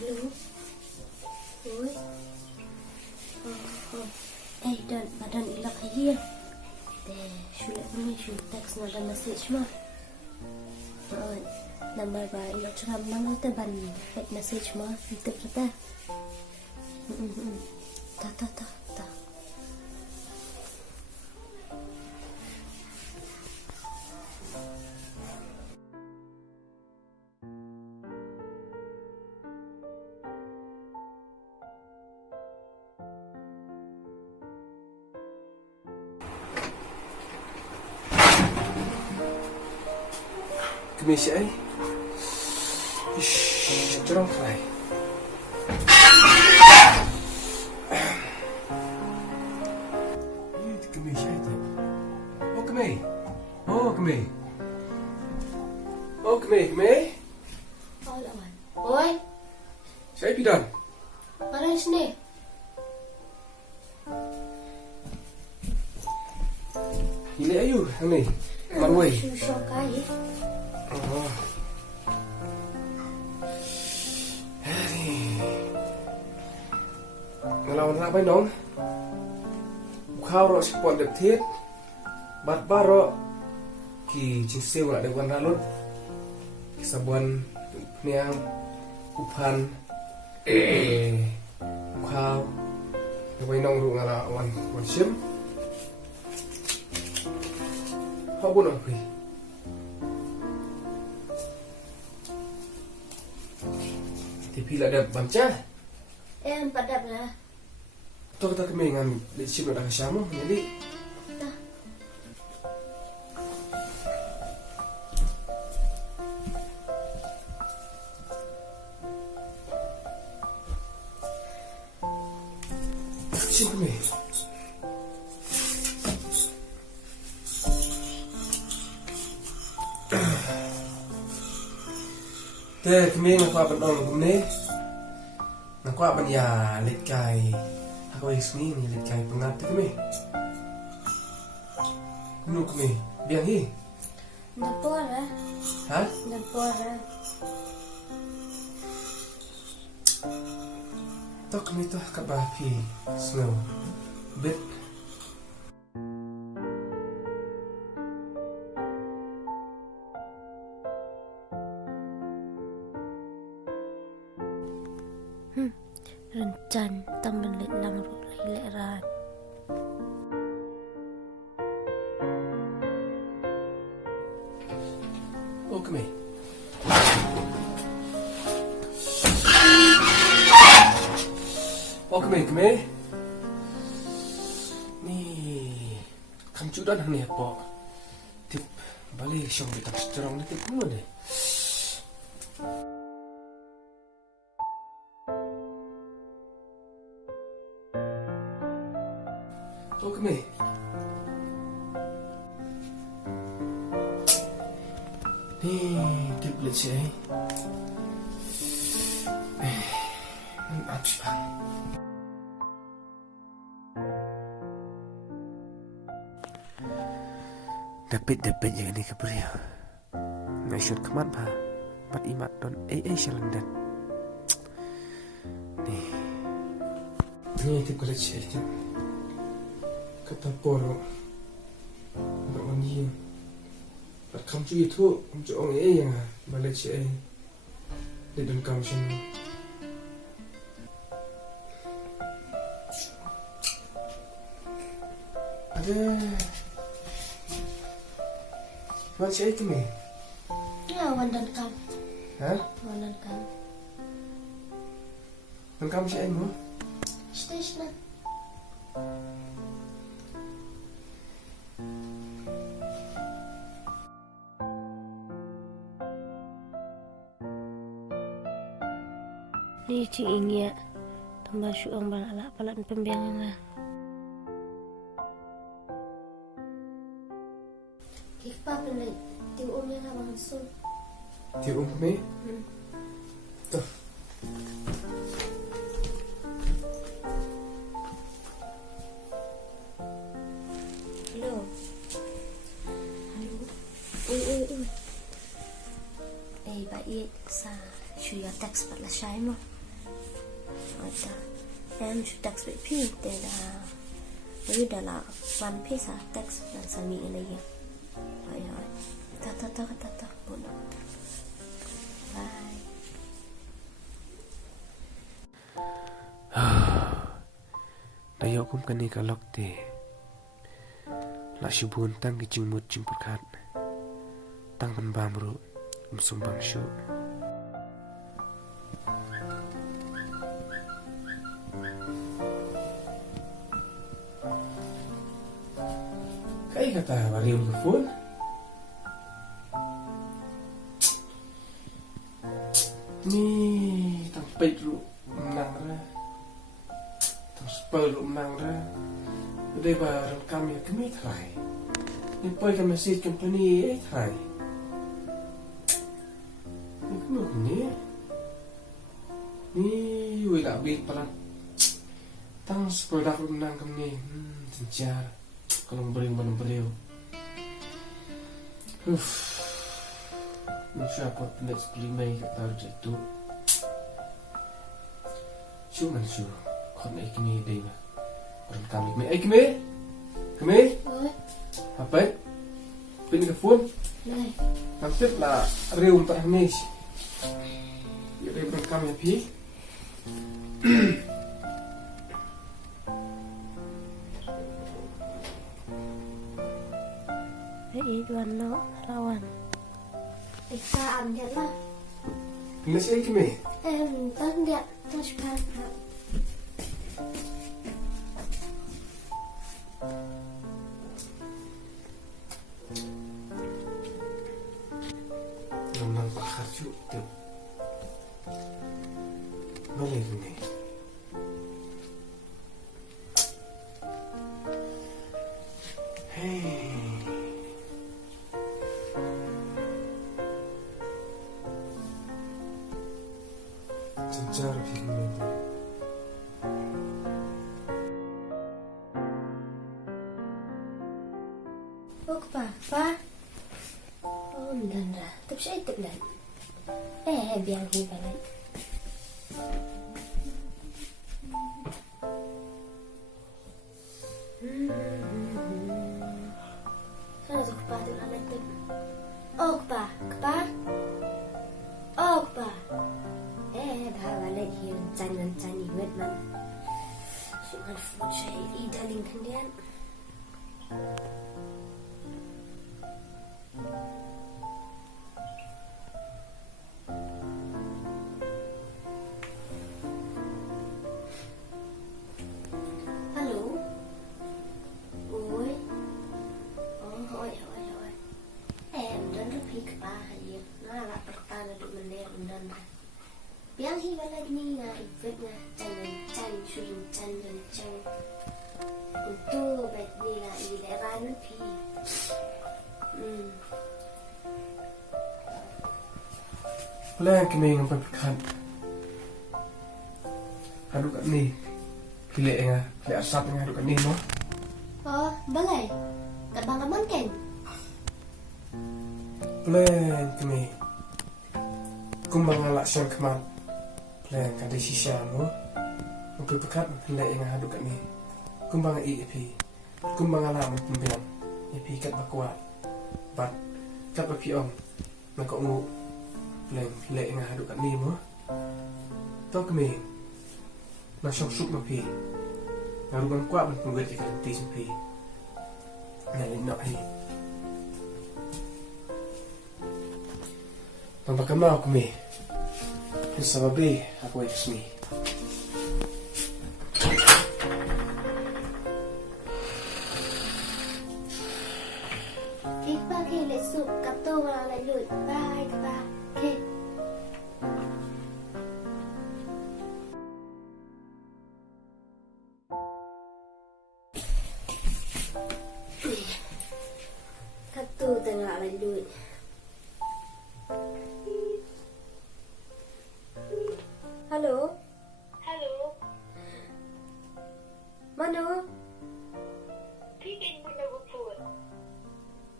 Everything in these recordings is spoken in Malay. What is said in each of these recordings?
Hello. Oi. Eh, badan ilak aja. Sulit punya teks nada message mah. Number ba ilak cakap nang tu ban message mah itu kita. Ta. Kemeja ai. Ish, terang kelai. Ini kemeja itu. Oh, kemei. Oh, lawan. Oi. Saya pidan. Mana sini? Hile ayu, ni. Marwai. Susah kali. Oh. Ngelawan apa dong? Bukhao ro sport đẹp thiết. Bát ba ro ki jinseu nak dewan ralun. Sabuan niang upan bukhao dewan nong ru ngala wan sim. How bon aku? Tapi lah ada baca. Padap lah. Tu kita kemengan di sini ada kasamu, jadi. Dah. Sini kemeng. Teh kemeng aku apa dong kemeng? Aku apa ya lihat kai. Aku isni ni lihat kai pengat tu kemeng. Kemeng kemeng. Biang hi. Dapur lah. Hah? Dapur lah. Tok kemeng tu kabapi snow. Bet. Rencan taman let lang ru lai ran. Oh kemeng. Oh kemeng. Ni kamcu dah ni apa? Tip balik syong kita seterang ni tip mana deh? Oh kemeng. Ni tip balik saya. Abis bang. Dapat yang ini keberia. Naisyur kemat ba. Mat imat don syalandan. Ni tip balik saya. Kata poro. Mak mandi. Kat kamcu itu, kamcu orang yang balik saya. Di dalam kamcu ni. Ada. Mana saya kemana? Ya, wandan kam. Hah? Wandan kam. Dan kamu saya mau? Station. Ni cing ingat tambah syuang balak palan pembiangan lah. Kipa pelai tiu umnya lah langsung. Tiu me? Tuh. Hello. Ui. Baik sa syuya teks pat la syai mo. Ada. Em should tax with P. Then we da la one piece tax dan sami ini ya. Ayo. Ta. Bono. Bye. Dayo kum kani kalok te. La shibun tang ki mut purkat. Tang ban bamru sumbang shu. Kai kata barium ke phone. Ni tang peit ru nang ra. Tang spel ru nang ra. Đây bà rừng cam ya cái mấy thải nên bơi cái message company ấy thải nhưng cũng được nhé ni vui đã biết pala tăng product nang company 진짜 kalau beliau siapa next beli mai kata itu cuma kon ini deh mah orang kami me kami apa pin cái phone Này. làm tiếp là rêu tại hàng này giờ đây orang kami pi Hei tuan no lawan. Kita ambil lah. ini sih kami Tak dia touchpad. Nang pakar cu tu boleh ni hey sejarah film ini Pa. Oh, nanda. Tapi saya tak dan. Biar hi balik. Sana tu pa tu nak tu. Oh, pa. Dah balik hi jangan iwet man. Sungan food saya idaling kandian. Biang hi balik ni nga ikut nga chan surin chan. Untuk bet ni nga ileran pi. Boleh kami ngomong perkan haduk kat ni pilih nga pilih asap nga haduk kat ni no Oh, balai. Kat bang aman kan? boleh kami kumbang alak syar kemat boleh kada sisa no ngomong perkan pilih nga haduk kat ni kumbang pi kumbang alak pembilang pi kat bakuat bat kat bapi om nak ngu pilih nga haduk kat ni mo to kami nak syok sup ma pi ngarugan kuat man penggugat ikan tis pi ngalin nak hi tanpa kenal kami kesababi aku eksmi Kita ke lesuk kat tu orang lalut. Bye kita. Okay. Kat tu tengah lalut. Hello. Mano?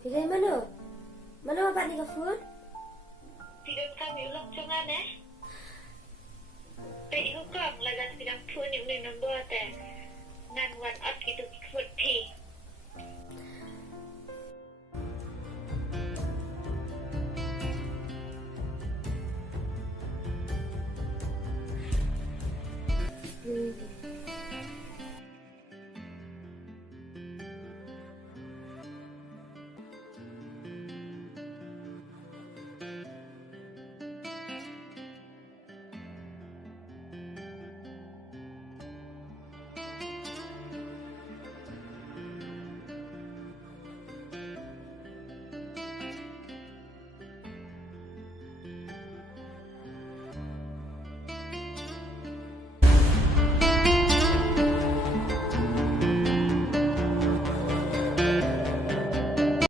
Pilih mana? Mana bapak ni ke phone? Tidak kami ulang jangan nan wan at gitu food tea. Really